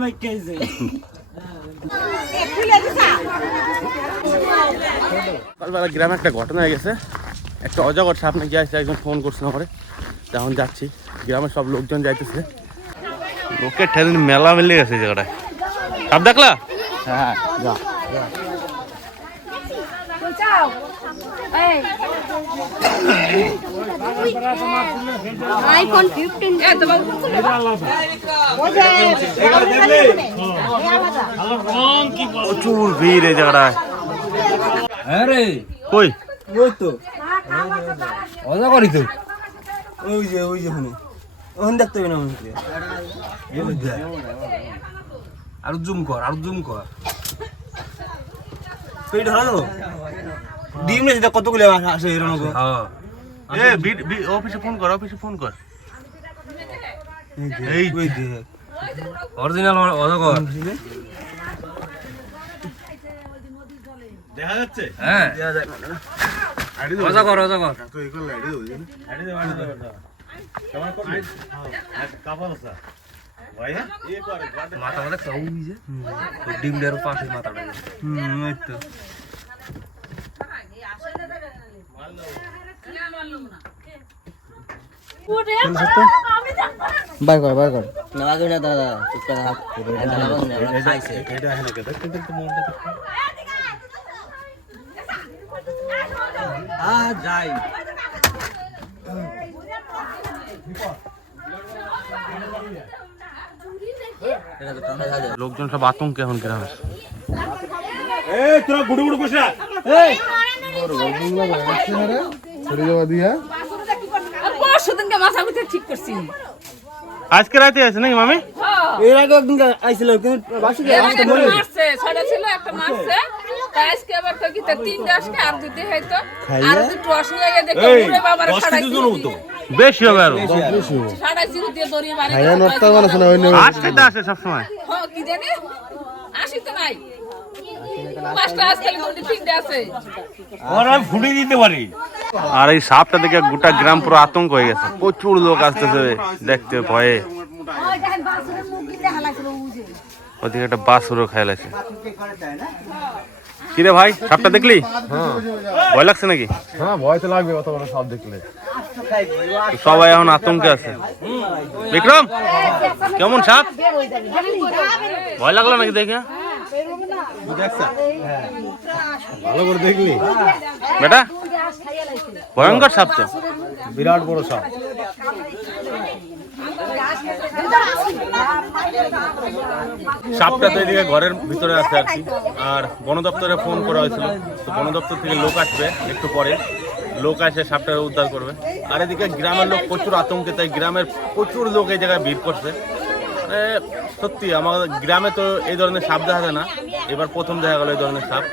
ভাই সকালবেলা গ্রামে একটা ঘটনা হয়ে গেছে। একটা অজগর সাপ নাকি আসছে একজন ফোন করছে না করে তখন যাচ্ছি। গ্রামের সব লোকজন যাইতেছে। লোকের ঠেলে মেলা মিলে গেছে জায়গাটায়। সাপ দেখলা? হ্যাঁ যা। আইফোন ফিফটিন প্রচুর ভিড় এই জায়গাটায়। হ্যাঁ রে। কই? ওই তো। মজা করি তো ওই যে ওই যে ওখানে ওখানে দেখতে হবে না আর জুম কর আর জুম কর। পেট ধরা ডিম নেই সেটা কতগুলো আসে এরকম হ্যাঁ। এ বি- বি- অফিসে ফোন কর অফিসে ফোন কর। এই অরিজিনাল অজগর। দেখা যাচ্ছে? হ্যাঁ। অজগর অজগর। মাথা মাথা খাও। যে ওই পাশে মাথাটা। হুম ওই তো। বাই কর বাই কর। না দাদা চুপ করে হাত এটা আ যাই লোকজন সব আতঙ্কে এখন গ্রামে। পরশুদিনকে মাথা পিঠে ঠিক করছি আজকে রাতে আছে নাকি মামি? এর আগে একদিন আইছিল কিন্তু একটা মারছে ছিল একটা মারছে। তাই আজকে আবার কি তা তিনটা আজকে আর দুইটা হয়তো। আর দুটো রস নিয়ে গিয়ে দেখো ওরে বাবার ছাড়াইছি বেশি হবে আরও। দিয়ে হ্যাঁ কি জানি? আসি তো নাই পাঁচটা আজকে দুটি তিনটে আছে আর এই সাপটা দেখে গোটা গ্রাম পুরো আতঙ্ক হয়ে গেছে। প্রচুর লোক আসতেছে দেখতে ভয়ে। ওদিকে একটা বাসুরও খেয়াল আছে। কিরে ভাই সাপটা দেখলি? ভয় লাগছে নাকি? হ্যাঁ ভয় তো লাগবে অত বড় সব দেখলে। সবাই এখন আতঙ্কে আছে। বিক্রম কেমন সাপ? ভয় লাগল নাকি দেখে? ভালো করে দেখলি? বেটা? ভয়ঙ্কর সাপ তো। বিরাট বড় সাপ। সাপটা তো এদিকে ঘরের ভিতরে আছে আর কি। আর বন দপ্তরে ফোন করা হয়েছিল। তো বন দপ্তর থেকে লোক আসবে একটু পরে। লোক আসে সাপটা উদ্ধার করবে। আর এদিকে গ্রামের লোক প্রচুর আতঙ্কে তাই গ্রামের প্রচুর লোক এই জায়গায় ভিড় করছে। সত্যি আমাদের গ্রামে তো এই ধরনের সাপ দেখা যায় না। এবার প্রথম দেখা গেল এই ধরনের সাপ।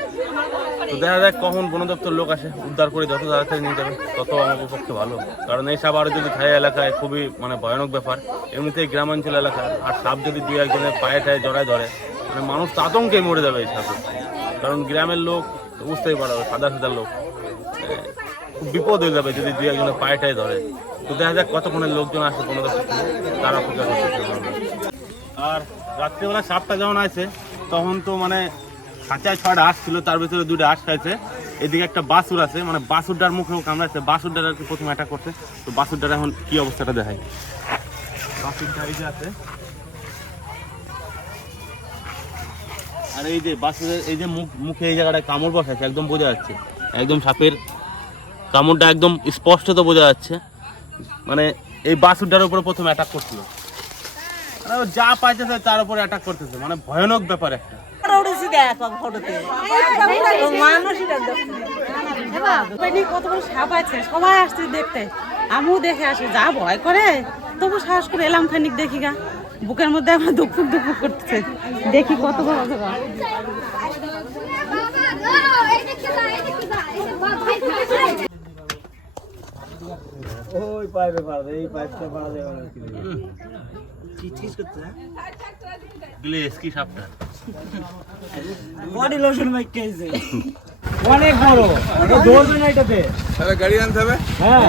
তো দেখা যাক কখন বন দপ্তর লোক আসে, উদ্ধার করে যত তাড়াতাড়ি নিয়ে যাবে, তত আমাদের পক্ষে ভালো। কারণ এই সাপ আরও যদি থাকে এলাকায়, খুবই মানে ভয়ানক ব্যাপার। এমনিতেই গ্রামাঞ্চল এলাকা, আর সাপ যদি দুই একজনের পায়ে টায়ে জড়ায় ধরে মানে মানুষ তো আতঙ্কে মরে যাবে এই সাপে। কারণ গ্রামের লোক বুঝতেই পারবে সাদা সাদা লোক। খুব বিপদ হয়ে যাবে যদি দুই একজনের পায়ে টায়ে ধরে। তো দেখা যাক কতক্ষণের লোকজন আসে, কোনো তারা অপেক্ষা করতে আর রাত্রিবেলা সাপটা যখন আছে তখন তো মানে খাঁচায় ছয়টা আঁশ ছিল, তার ভিতরে দুটো আঁশ খাইছে। এদিকে একটা বাসুর আছে মানে বাসুরটার মুখেও কামড়াচ্ছে বাসুরটার আর কি প্রথমে অ্যাটাক করছে। তো বাসুরটার এখন কি অবস্থাটা দেখায়। বাসুরটা এই যে আছে। আর এই যে বাসুরের, এই যে মুখ, মুখে এই জায়গাটায় কামড় বসাচ্ছে একদম বোঝা যাচ্ছে। একদম সাপের কামড়টা একদম স্পষ্টত বোঝা যাচ্ছে। মানে এই বাসুরটার উপরে প্রথমে অ্যাটাক করছিল। মানে যা পাইতেছে তার উপরে অ্যাটাক করতেছে। মানে ভয়ানক ব্যাপার একটা। কত বড় সাপ আছে সবাই আসছে দেখতে। আমিও দেখে আসি যা ভয় করে তবু সাহস করে এলাম খানিক দেখি গা। বুকের মধ্যে আমার দুপুক দুপুক করতেছে। দেখি কত বড়। ওই পাইপে পারবে এই পাইপটা পারা যাবে না চিজ চিজ করতে গ্লেস কি সাপটা? বডি লোশন ভাই খাইছে অনেক বড়। এটা ধরবে না এটাতে। তাহলে গাড়ি আনতে হবে? হ্যাঁ।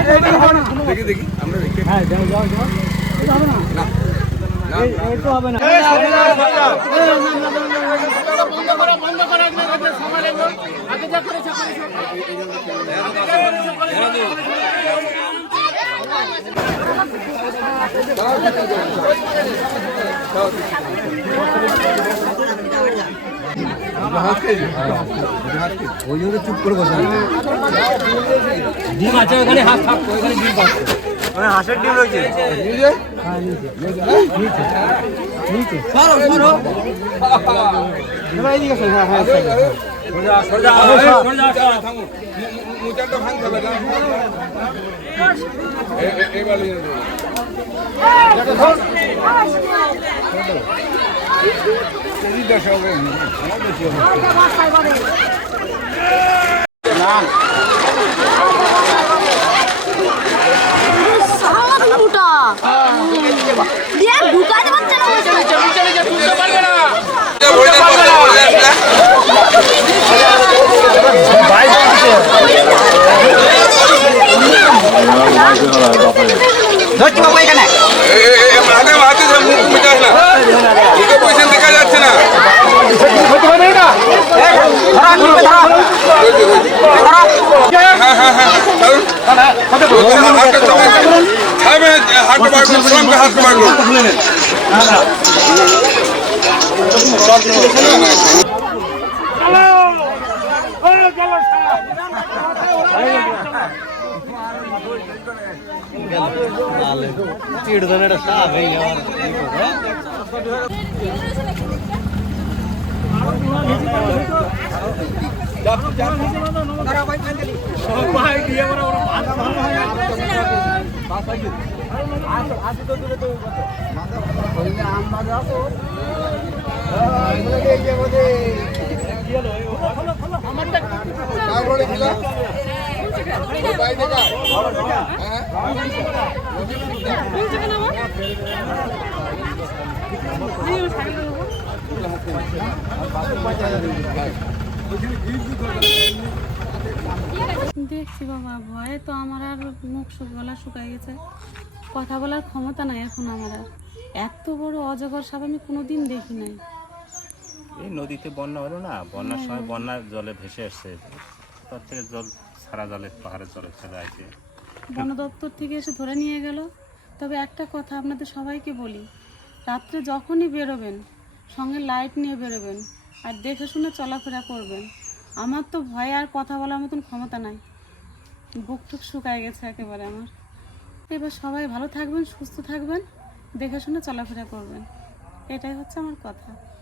দেখি দেখি আমরা দেখি। হ্যাঁ যাও যাও যাও। না। তো হবে না ডিম আছে ওখানে হাঁস থাকতো ওখানে ডিম পাচ্ছে মানে হাঁসের ডিম রয়েছে হ্যাঁ নিচে নিচে নিচে সরো সরো এবার এইদিকে আসো, হ্যাঁ হ্যাঁ সোজা সোজা সোজা মুচারটা ভাঙতে হবে এবার সামুটা দিয়ে ঢুকাতে পারছে না হাতে হাতে মুচার না দুটো পয়সা দেখা যাচ্ছে না হ্যাঁ হ্যাঁ হ্যাঁ ছাড়ুন হাতটা চাপা করুন তারপরে ছিল বাইরে যা হ্যাঁ। দেখছি বাবা ভয়ে তো আমার আর মুখ গলা শুকাই গেছে। কথা বলার ক্ষমতা নাই এখন আমার আর। এত বড় অজগর সাপ আমি কোনোদিন দেখি নাই। এই নদীতে বন্যা হলো না? বন্যার সময় বন্যার জলে ভেসে আসছে। তার থেকে জল সারা জলে পাহাড়ের জলে চলে আসে বন দপ্তর থেকে এসে ধরে নিয়ে গেল। তবে একটা কথা আপনাদের সবাইকে বলি রাত্রে যখনই বেরোবেন সঙ্গে লাইট নিয়ে বেরোবেন আর দেখে শুনে চলাফেরা করবেন আমার তো ভয়ে আর কথা বলার মতন ক্ষমতা নাই। বুক টুক শুকায় গেছে একেবারে আমার। এবার সবাই ভালো থাকবেন সুস্থ থাকবেন দেখাশোনা শুনে চলাফেরা করবেন। এটাই হচ্ছে আমার কথা।